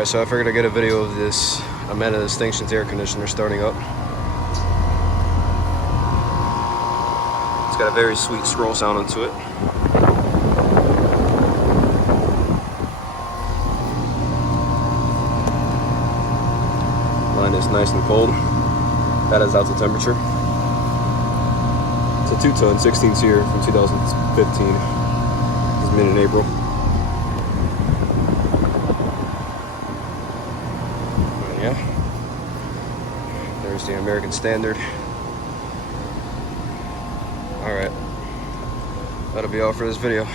Alright, so I figured I'd get a video of this Amana Distinctions air conditioner starting up. It's got a very sweet scroll sound onto it. Line is nice and cold. That is out to temperature. It's a 2-ton 16 SEER from 2015. It's mid in April. Yeah, there's the American Standard. Alright, that'll be all for this video.